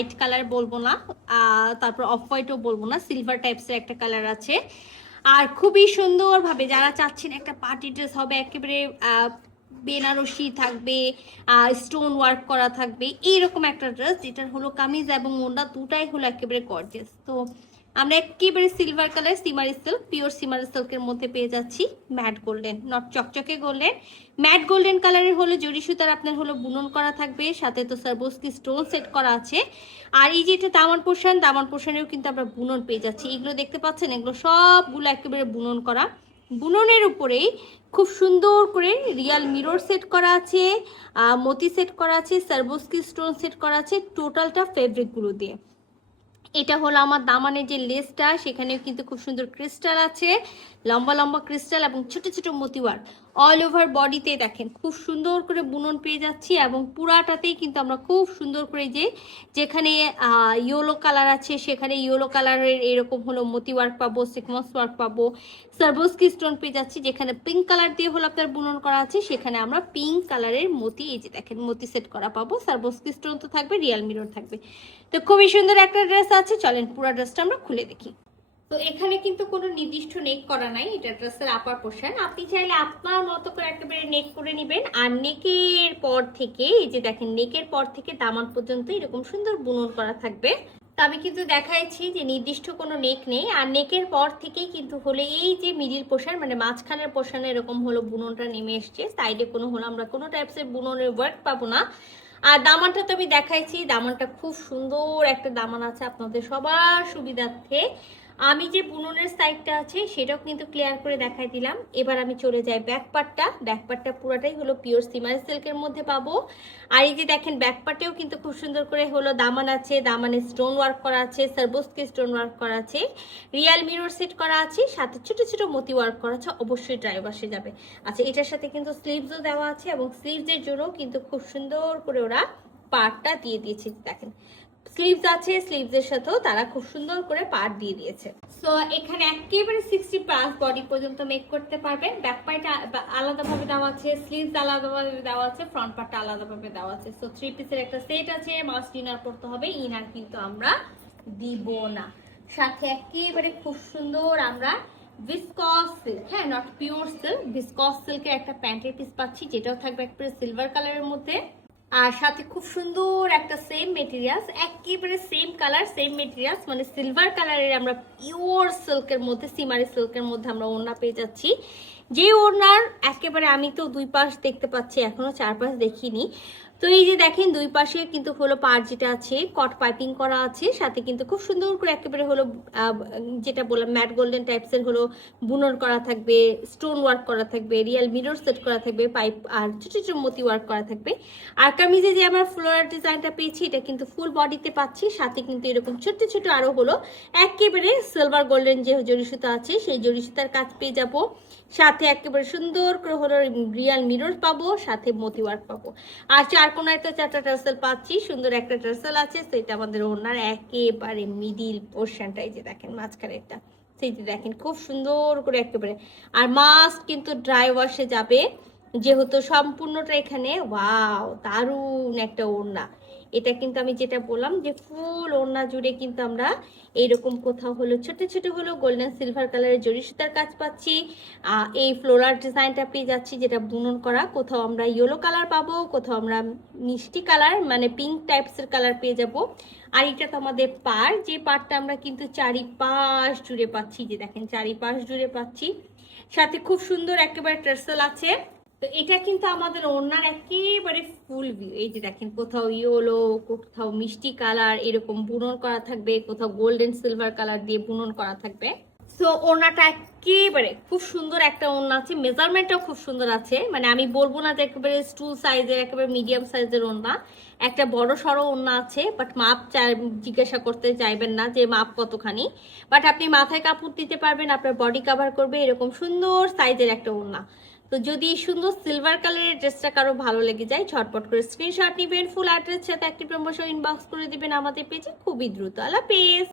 White colour বলবো না, তারপর অফ হোয়াইটও বলবো না, সিলভার টাইপসের একটা কালার আছে। আর খুবই সুন্দরভাবে যারা চাচ্ছেন একটা পার্টি ড্রেস হবে, একেবারে বেনারসি থাকবে, স্টোন ওয়ার্ক করা থাকবে, এইরকম একটা ড্রেস যেটার হলো কামিজ এবং ওড়না দুটাই হলো একেবারে গর্জিয়াস। তো আমরা একেবারে সিলভার কালার সিমারি সিল্ক, পিওর সিমারি সিল্কের মধ্যে পেয়ে যাচ্ছি ম্যাট গোল্ডেন, নট চকচকে গোল্ডেন, ম্যাট গোল্ডেন কালারের হলো জরি সুতার আপনার হলো বুনন করা থাকবে, সাথে তো সারবোস্কি স্টোন সেট করা আছে। আর এই যে এটা দামান পোর্শনেও কিন্তু আমরা বুনন পেয়ে যাচ্ছি। এগুলো দেখতে পাচ্ছেন, এগুলো সবগুলো একেবারে বুনন করা। বুননের উপরেই খুব সুন্দর করে রিয়াল মিরর সেট করা আছে, মতি সেট করা আছে, সারবোস্কি স্টোন সেট করা আছে, টোটালটা ফেব্রিকগুলো দিয়ে। এটা হলো আমার দামানের যে লেসটা, সেখানেও কিন্তু খুব সুন্দর ক্রিস্টাল আছে, লম্বা লম্বা ক্রিস্টাল এবং ছোট ছোট মতিওয়ার অল ওভার বডিতে দেখেন খুব সুন্দর করে বুনন পেয়ে যাচ্ছি। এবং পুরাটাতেই কিন্তু আমরা খুব সুন্দর করে যেখানে ইয়েলো কালার আছে সেখানে ইয়েলো কালারের এরকম হলো মতি ওয়ার্ক পাবো, সিকমস ওয়ার্ক পাবো, সারবোস্কি স্টোন পেয়ে যাচ্ছি। যেখানে পিঙ্ক কালার দিয়ে হলো আপনার বুনন করা আছে সেখানে আমরা পিঙ্ক কালারের মতি, এই যে দেখেন মতি সেট করা পাবো, সারবোস্কি স্টোন তো থাকবে, রিয়াল মিরর থাকবে। তো খুবই সুন্দর একটা ড্রেস আছে, চলেন পুরো ড্রেসটা আমরা খুলে দেখি। তো এখানে কিন্তু কোনো নির্দিষ্ট নেক করা নাই, এটা ড্রেসের আপার পোর্শন, আপনি চাইলে আপনার মতো করে একেবারে নেক করে নেবেন। আর নেকের পর থেকে এই যে দেখেন নেকের পর থেকে দামান পর্যন্ত এরকম সুন্দর বুনন করা থাকবে। তো আমি কিন্তু দেখাইছি যে নির্দিষ্ট কোনো নেক নেই, আর নেকের পর থেকেই কিন্তু হলো এই যে মিডিল পোর্শন মানে মাঝখানের পোর্শনে এরকম হলো বুননটা নেমে এসছে, সাইডে কোনো হলো আমরা কোনো টাইপসের বুননের ওয়ার্ক পাবো না। আর দামানটা তো আমি দেখাইছি, দামানটা খুব সুন্দর একটা দামান আছে আপনাদের সবার সুবিধার্থে। আমি যে বুননের সাইডটা আছে সেটাও কিন্তু ক্লিয়ার করে দেখাই দিলাম। এবার আমি চলে যাই ব্যাকপার্টটা পুরোটাই হলো পিওর সিমারি সিল্কের মধ্যে পাবো। আর এই যে দেখেন ব্যাকপার্টেও কিন্তু খুব সুন্দর করে হলো দামান আছে, দামানে স্টোন ওয়ার্ক করা আছে, সারবোস্কি স্টোন ওয়ার্ক করা আছে, রিয়াল মিরর সেট করা আছে, সাথে ছোট ছোট মতি ওয়ার্ক করা আছে, অবশ্যই ড্রাই ওয়াশে যাবে। আচ্ছা, এটার সাথে কিন্তু স্লিভসও দেওয়া আছে এবং স্লিভসের জন্য কিন্তু খুব সুন্দর করে ওরা পার্টটা দিয়ে দিয়েছে। দেখেন স্লিভস আছে, স্লিভসের সাথেও তারা খুব সুন্দর করে পার্ট দিয়ে দিয়েছে। সো এখানে একেবারে 60+ বডি পর্যন্ত মেক করতে পারবেন। ব্যাক পার্টটা আলাদাভাবে দেওয়া আছে, স্লিভস আলাদাভাবে দেওয়া আছে, ফ্রন্ট পার্টটা আলাদাভাবে দেওয়া আছে। সো 3 পিসের একটা সেট আছে, মাস্ট ইনার পড়তে হবে, ইনার কিন্তু আমরা দিব না। সাথে একেবারে খুব সুন্দর আমরা ভিসকস সিল্ক, হ্যাঁ নট পিওর সিল্ক, ভিসকস সিল্কের একটা প্যান্টের পিস পাচ্ছি, যেটাও থাকবে একেবারে সিলভার কালারের মধ্যে। আর সাথে খুব সুন্দর একটা সেম মেটেরিয়ালস, একেবারে সেম কালার সেম মেটেরিয়ালস, মানে সিলভার কালারের আমরা পিওর সিল্কের মধ্যে সিমারি সিল্কের মধ্যে আমরা ওড়না পেয়ে যাচ্ছি। যে ওড়নার একেবারে আমি তো দুই পাশ দেখতে পাচ্ছি, এখনো চারপাশ দেখিনি। তো এই যে দেখেন দুই পাশে কিন্তু হলো পার যেটা আছে কট পাইপিং করা আছে, সাথে কিন্তু খুব সুন্দর করে একেবারে হলো যেটা বললাম ম্যাট গোল্ডেন টাইপসের হলো বুনন করা থাকবে, স্টোন ওয়ার্ক করা থাকবে, রিয়াল মিরর সেট করা থাকবে, পাইপ আর ছোট ছোট মতি ওয়ার্ক করা থাকবে। আর কামিজে যে আমরা ফ্লোরাল ডিজাইনটা পেয়েছি এটা কিন্তু ফুল বডিতে পাচ্ছি, সাথে কিন্তু এরকম ছোট ছোট আরো হলো একেবারে সিলভার গোল্ডেন যে জরি সুতা আছে সেই জরি সুতার কাজ পেয়ে যাবো, সাথে একেবারে সুন্দর করে হলো রিয়াল মিরর পাবো, সাথে মতি ওয়ার্ক পাবো। আর চার কোনায় তো 4টা টার্সেল পাচ্ছি, সুন্দর একটা টার্সেল আছে, সেটা আমাদের ওনার একেবারে মিডিল পোর্শনটা, এই যে দেখেন মাঝখানেরটা, সেই যে দেখেন খুব সুন্দর করে একেবারে। আর মাস্ট কিন্তু ড্রাই ওয়াশে যাবে, যেহেতু সম্পূর্ণটা এখানে ওয়াও দারুণ একটা ওড়না। এটা কিন্তু আমি যেটা বললাম যে ফুল ওড়না জুড়ে কিন্তু আমরা এইরকম কোথাও হলো ছোট ছোট হলো গোল্ডেন সিলভার কালারের জরি সুতার কাজ পাচ্ছি, এই ফ্লোরাল ডিজাইনটা পেয়ে যাচ্ছি যেটা বুনন করা, কোথাও আমরা ইয়েলো কালার পাবো, কোথাও আমরা মিষ্টি কালার মানে পিঙ্ক টাইপসের কালার পেয়ে যাব। আর এটা তো আমাদের পার, যে পারটা আমরা কিন্তু চারিপাশ জুড়ে পাচ্ছি, যে দেখেন চারিপাশ জুড়ে পাচ্ছি, সাথে খুব সুন্দর একেবারে টার্সেল আছে। তো এটা কিন্তু আমাদের ওড়নার একেবারে ফুল ভিউ, এই যে দেখেন কোথাও ইয়েলো, কোথাও মিষ্টি কালার এরকম বুনন করা থাকবে, কোথাও গোল্ডেন সিলভার কালার দিয়ে বুনন করা থাকবে। সো ওড়নাটা একেবারে খুব সুন্দর একটা ওড়না আছে, মেজারমেন্টটাও খুব সুন্দর আছে, মানে আমি বলবো না যে একেবারে স্টুল সাইজের, একেবারে মিডিয়াম সাইজের ওড়না, একটা বড় সড়ো ওড়না আছে, বাট মাপ জিজ্ঞাসা করতে চাইবেন না যে মাপ কতখানি, বাট আপনি মাথায় কাপড় দিতে পারবেন, আপনার বডি কভার করবে, এরকম সুন্দর সাইজের একটা ওড়না। তো যদি সুন্দর সিলভার কালারের ড্রেসটা কারো ভালো লেগে যায় ঝটপট করে স্ক্রিনশট নিবেন, ফুল অ্যাড্রেস সাথে একটি প্রমোশন ইনবক্স করে দিবেন আমাদের পেজে খুবই দ্রুত। আল্লাহ হাফেজ।